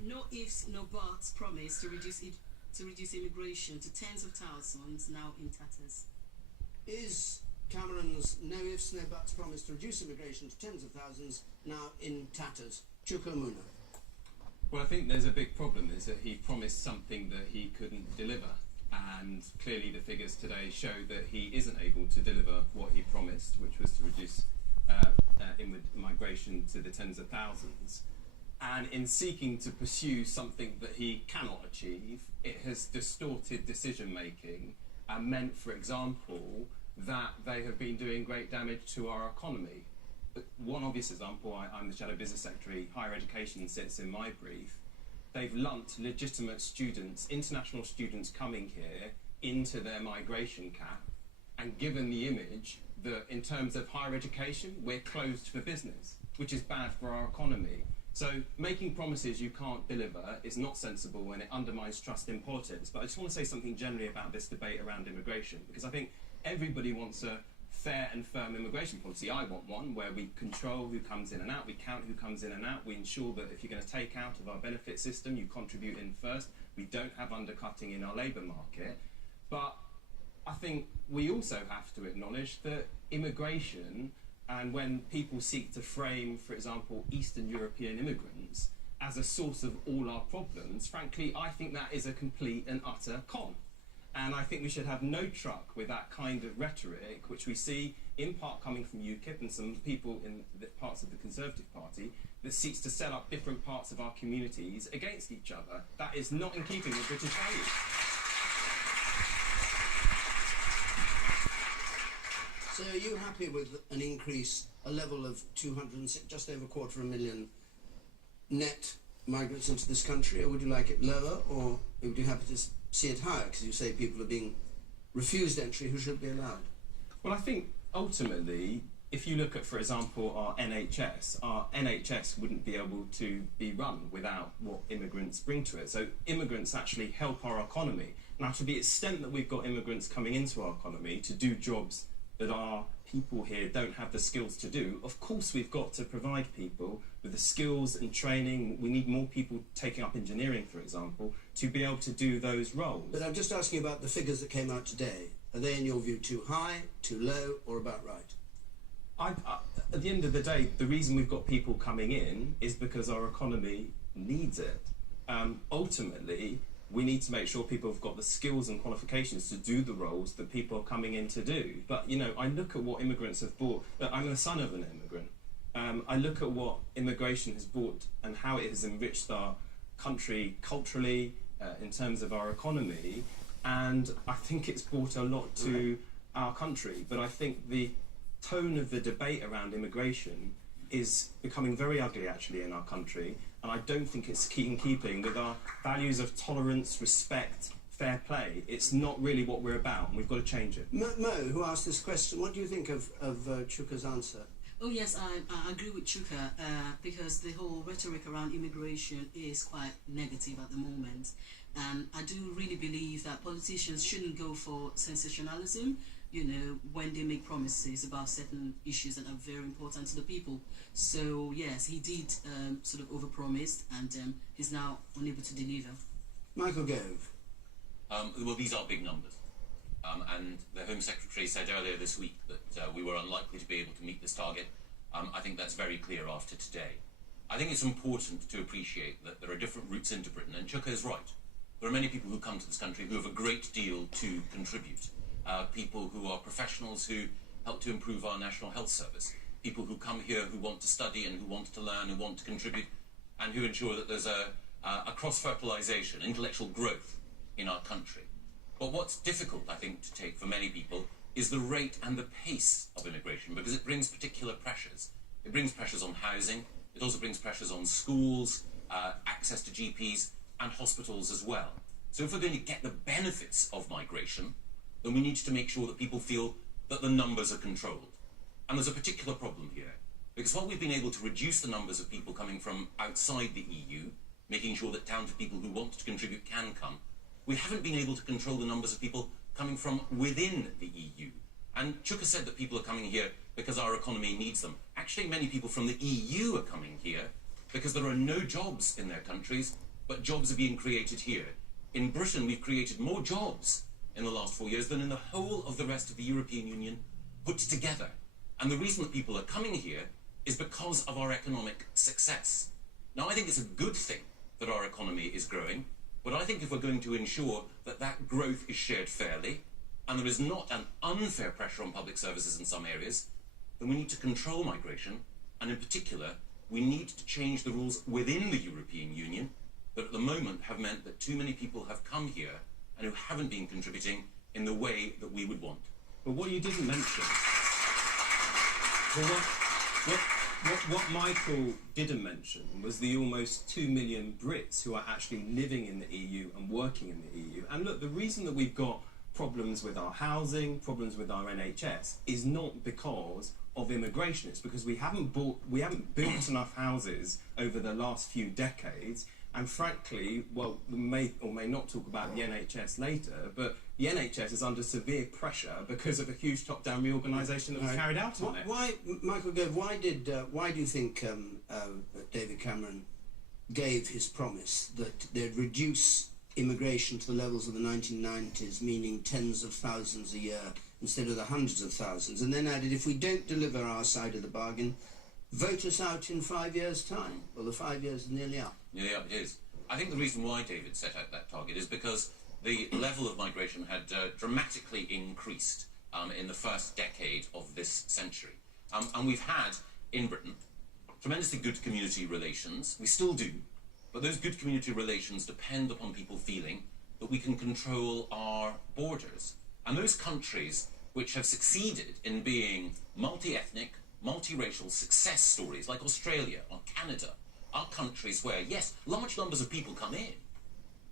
no ifs, no buts promise to reduce immigration to tens of thousands now in tatters. Is Cameron's no ifs, no buts promise to reduce immigration to tens of thousands now in tatters? Chuka Umunna. Well, I think there's a big problem, is that he promised something that he couldn't deliver. And clearly the figures today show that he isn't able to deliver what he promised, which was to reduce inward migration to the tens of thousands. And in seeking to pursue something that he cannot achieve, it has distorted decision making and meant, for example, that they have been doing great damage to our economy. One obvious example, I'm the Shadow Business Secretary, higher education sits in my brief. They've lumped legitimate students, international students coming here, into their migration cap and given the image that in terms of higher education, we're closed for business, which is bad for our economy. So making promises you can't deliver is not sensible when it undermines trust in politics. But I just want to say something generally about this debate around immigration, because I think everybody wants a fair and firm immigration policy. I want one where we control who comes in and out, we count who comes in and out, we ensure that if you're going to take out of our benefit system, you contribute in first. We don't have undercutting in our labour market. But I think we also have to acknowledge that immigration, and when people seek to frame, for example, Eastern European immigrants as a source of all our problems, frankly, I think that is a complete and utter con. And I think we should have no truck with that kind of rhetoric, which we see in part coming from UKIP and some people in the parts of the Conservative Party that seeks to set up different parts of our communities against each other. That is not in keeping with British values. So are you happy with an increase, a level of just over 250,000 net migrants into this country, or would you like it lower, or would you happy to see it higher, because you say people are being refused entry who should be allowed? Well, I think ultimately, if you look at, for example, our NHS wouldn't be able to be run without what immigrants bring to it. So immigrants actually help our economy. Now, to the extent that we've got immigrants coming into our economy to do jobs that our people here don't have the skills to do, of course we've got to provide people with the skills and training. We need more people taking up engineering, for example, to be able to do those roles. But I'm just asking about the figures that came out today. Are they, in your view, too high, too low, or about right? At the end of the day, the reason we've got people coming in is because our economy needs it. Ultimately, we need to make sure people have got the skills and qualifications to do the roles that people are coming in to do. But, you know, I look at what immigrants have brought. I'm the son of an immigrant. I look at what immigration has brought and how it has enriched our country culturally, in terms of our economy, and I think it's brought a lot to our country. But I think the tone of the debate around immigration is becoming very ugly, actually, in our country, and I don't think it's in keeping with our values of tolerance, respect, fair play. It's not really what we're about, and we've got to change it. Mo, who asked this question, what do you think of Chuka's answer? Oh yes, I agree with Chuka, because the whole rhetoric around immigration is quite negative at the moment. And I do really believe that politicians shouldn't go for sensationalism, you know, when they make promises about certain issues that are very important to the people. So yes, he did sort of overpromised, and he's now unable to deliver. Michael Gove. Well, these are big numbers. And the Home Secretary said earlier this week that we were unlikely to be able to meet this target. I think that's very clear after today. I think it's important to appreciate that there are different routes into Britain, and Chuka is right. There are many people who come to this country who have a great deal to contribute. People who are professionals who help to improve our National Health Service. People who come here who want to study and who want to learn, who want to contribute, and who ensure that there's a cross-fertilisation, intellectual growth in our country. But what's difficult, I think, to take for many people is the rate and the pace of immigration, because it brings particular pressures. It brings pressures on housing, it also brings pressures on schools, access to GPs and hospitals as well. So if we're going to get the benefits of migration, then we need to make sure that people feel that the numbers are controlled. And there's a particular problem here, because while we've been able to reduce the numbers of people coming from outside the EU, making sure that talented people who want to contribute can come, we haven't been able to control the numbers of people coming from within the EU. And Chuka said that people are coming here because our economy needs them. Actually, many people from the EU are coming here because there are no jobs in their countries but jobs are being created here. In Britain, we've created more jobs in the last 4 years than in the whole of the rest of the European Union put together. And the reason that people are coming here is because of our economic success. Now, I think it's a good thing that our economy is growing, but I think if we're going to ensure that that growth is shared fairly, and there is not an unfair pressure on public services in some areas, then we need to control migration, and in particular, we need to change the rules within the European Union that at the moment have meant that too many people have come here and who haven't been contributing in the way that we would want. But what you didn't mention, well, what Michael didn't mention was the almost 2 million Brits who are actually living in the EU and working in the EU. And look, the reason that we've got problems with our housing, problems with our NHS, is not because of immigration. It's because we haven't built enough houses over the last few decades. And frankly, well, we may or may not talk about the NHS later, but the NHS is under severe pressure because of a huge top-down reorganisation that was carried out on it. Why, Michael Gove, why do you think David Cameron gave his promise that they'd reduce immigration to the levels of the 1990s, meaning tens of thousands a year instead of the hundreds of thousands, and then added, if we don't deliver our side of the bargain, vote us out in 5 years' time? Well, the 5 years is nearly up. Nearly up, it is. I think the reason why David set out that target is because the level of migration had dramatically increased in the first decade of this century. And we've had, in Britain, tremendously good community relations. We still do. But those good community relations depend upon people feeling that we can control our borders. And those countries which have succeeded in being multi-ethnic, multiracial success stories, like Australia or Canada, are countries where, yes, large numbers of people come in,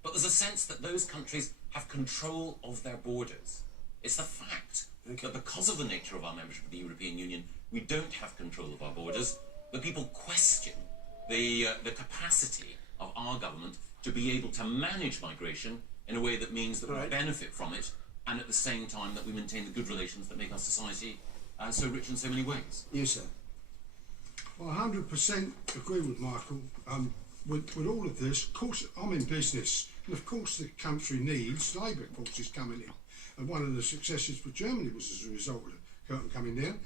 but there's a sense that those countries have control of their borders. It's the fact that because of the nature of our membership of the European Union, we don't have control of our borders, that people question the capacity of our government to be able to manage migration in a way that means that we benefit from it, and at the same time that we maintain the good relations that make our society so rich in so many ways. You, sir? Well, 100% agree with Michael. With all of this, of course, I'm in business, and of course the country needs labour forces coming in. And one of the successes for Germany was as a result of the curtain coming down.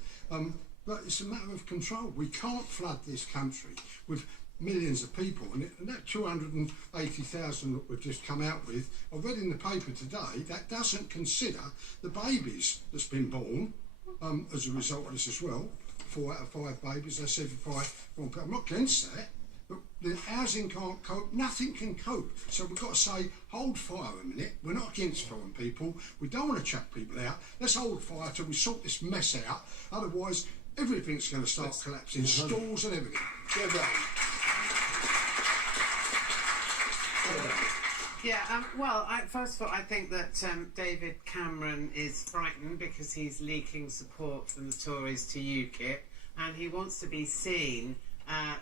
But it's a matter of control. We can't flood this country with millions of people, and that 280,000 that we've just come out with, I read in the paper today, that doesn't consider the babies that's been born as a result of this as well. 4 out of 5 babies, that's every 5. I'm not against that, but the housing can't cope, nothing can cope. So we've got to say, hold fire a minute. We're not against foreign people. We don't want to chuck people out. Let's hold fire till we sort this mess out. Otherwise, everything's going to start collapsing, stores and everything. Yeah, well, first of all, I think that David Cameron is frightened because he's leaking support from the Tories to UKIP, and he wants to be seen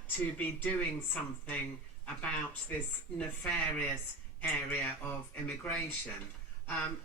to be doing something about this nefarious area of immigration.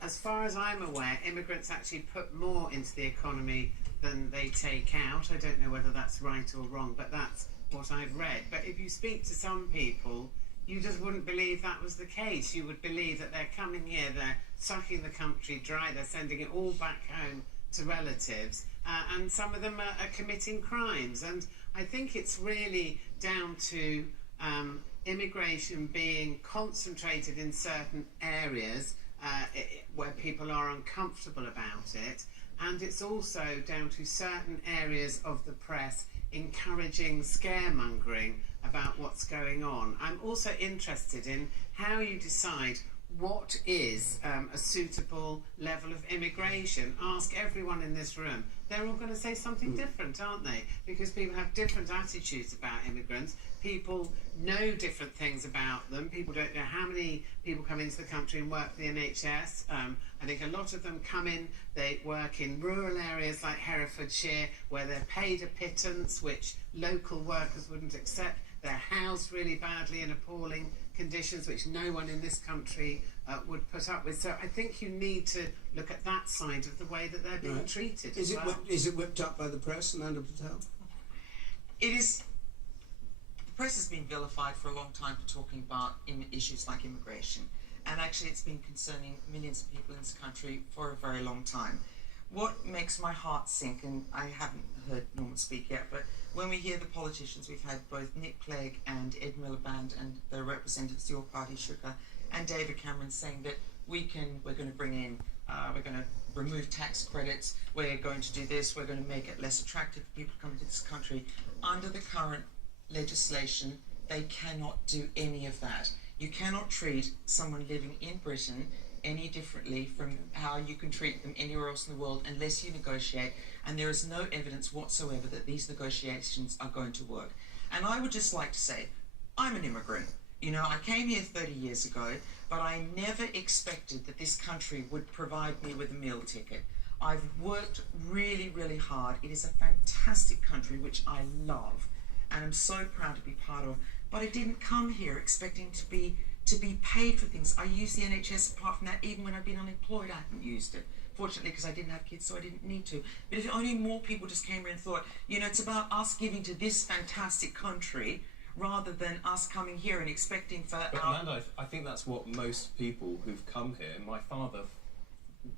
As far as I'm aware, immigrants actually put more into the economy than they take out. I don't know whether that's right or wrong, but that's what I've read. But if you speak to some people, you just wouldn't believe that was the case. You would believe that they're coming here, they're sucking the country dry, they're sending it all back home to relatives, and some of them are committing crimes. And I think it's really down to immigration being concentrated in certain areas where people are uncomfortable about it, and it's also down to certain areas of the press encouraging scaremongering about what's going on. I'm also interested in how you decide what is a suitable level of immigration. Ask everyone in this room. They're all going to say something different, aren't they? Because people have different attitudes about immigrants. People know different things about them. People don't know how many people come into the country and work for the NHS. I think a lot of them come in, they work in rural areas like Herefordshire, where they're paid a pittance, which local workers wouldn't accept. They're housed really badly in appalling conditions, which no one in this country would put up with. So I think you need to look at that side of the way that they're being treated. Is it whipped up by the press, Amanda Patel? It is. The press has been vilified for a long time for talking about issues like immigration, and actually it's been concerning millions of people in this country for a very long time. What makes my heart sink, and I haven't heard Norman speak yet, but when we hear the politicians, we've had both Nick Clegg and Ed Miliband and the representatives of your party, Shuka, and David Cameron saying that we're going to bring in, we're going to remove tax credits, we're going to do this, we're going to make it less attractive for people to come into this country. Under the current legislation, they cannot do any of that. You cannot treat someone living in Britain any differently from how you can treat them anywhere else in the world unless you negotiate, and there is no evidence whatsoever that these negotiations are going to work. And I would just like to say, I'm an immigrant. You know, I came here 30 years ago, but I never expected that this country would provide me with a meal ticket. I've worked really, really hard. It is a fantastic country, which I love, and I'm so proud to be part of, but I didn't come here expecting to be paid for things. I use the NHS. Apart from that, even when I've been unemployed, I haven't used it. Fortunately, because I didn't have kids, so I didn't need to. But if only more people just came here and thought, you know, it's about us giving to this fantastic country rather than us coming here and expecting for But our... Amanda, I think that's what most people who've come here,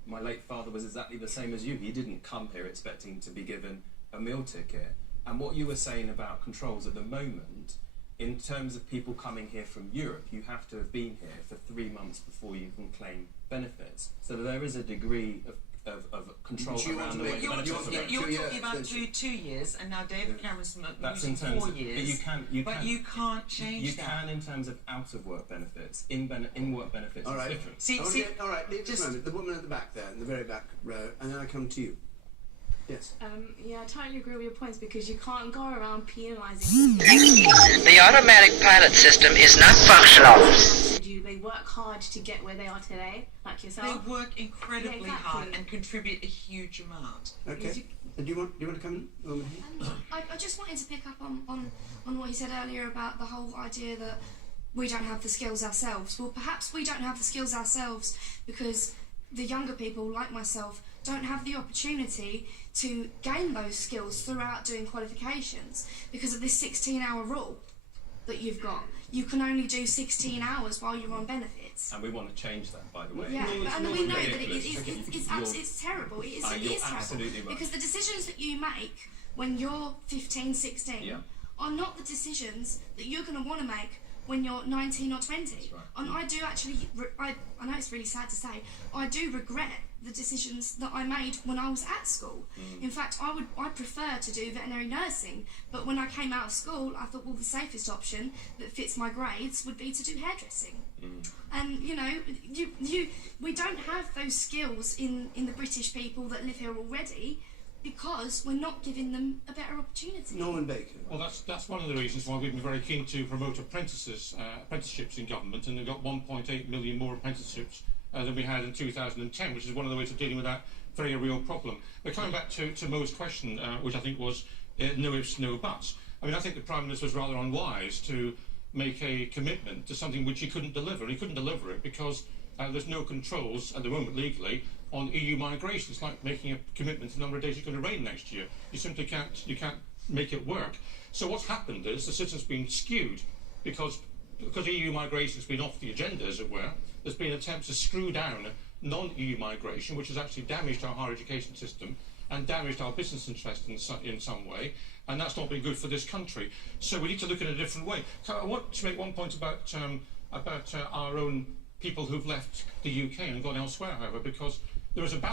my late father was exactly the same as you. He didn't come here expecting to be given a meal ticket. And what you were saying about controls at the moment, in terms of people coming here from Europe, you have to have been here for 3 months before you can claim benefits. So there is a degree of control around the way You're benefits talking, are you're made. talking about 2 years, and now David Cameron's That's using in terms 4 of, years. But you can't change you that. can in terms of out of work benefits. In work benefits All right. is different. All right, leave this moment. The woman at the back there, in the very back row, and then I come to you. Yes. Yeah, I totally agree with your points because you can't go around penalising. The automatic pilot system is not functional. They work hard to get where they are today, like yourself. They work incredibly Yeah, exactly. hard and contribute a huge amount. Okay. Do you want to come in, woman here? I just wanted to pick up on what he said earlier about the whole idea that we don't have the skills ourselves. Well, perhaps we don't have the skills ourselves because the younger people, like myself, don't have the opportunity to gain those skills throughout doing qualifications because of this 16-hour rule that you've got. You can only do 16 hours while you're on benefits. And we want to change that, by the way. Yeah, and we know that it's terrible. It is You're terrible. absolutely right. Because the decisions that you make when you're 15, 16 are not the decisions that you're going to want to make when you're 19 or 20. That's right. And I do actually, I know it's really sad to say, I do regret the decisions that I made when I was at school. In fact, I prefer to do veterinary nursing, but when I came out of school, I thought, well, the safest option that fits my grades would be to do hairdressing. And you know, we don't have those skills in the British people that live here already, because we're not giving them a better opportunity. Norman Baker. Well, that's one of the reasons why we've been very keen to promote apprenticeships in government, and we've got 1.8 million more apprenticeships than we had in 2010, which is one of the ways of dealing with that very real problem. But coming back to Mo's question, which I think was no ifs, no buts. I mean, I think the Prime Minister was rather unwise to make a commitment to something which he couldn't deliver. And he couldn't deliver it because there's no controls at the moment legally on EU migration. It's like making a commitment to the number of days it's going to rain next year. You simply can't make it work. So what's happened is the system's been skewed because EU migration has been off the agenda, as it were. There's been attempts to screw down non-EU migration, which has actually damaged our higher education system and damaged our business interest in some way, and that's not been good for this country. So we need to look at it a different way. So I want to make one point about our own people who've left the UK and gone elsewhere, however, because there is a balance.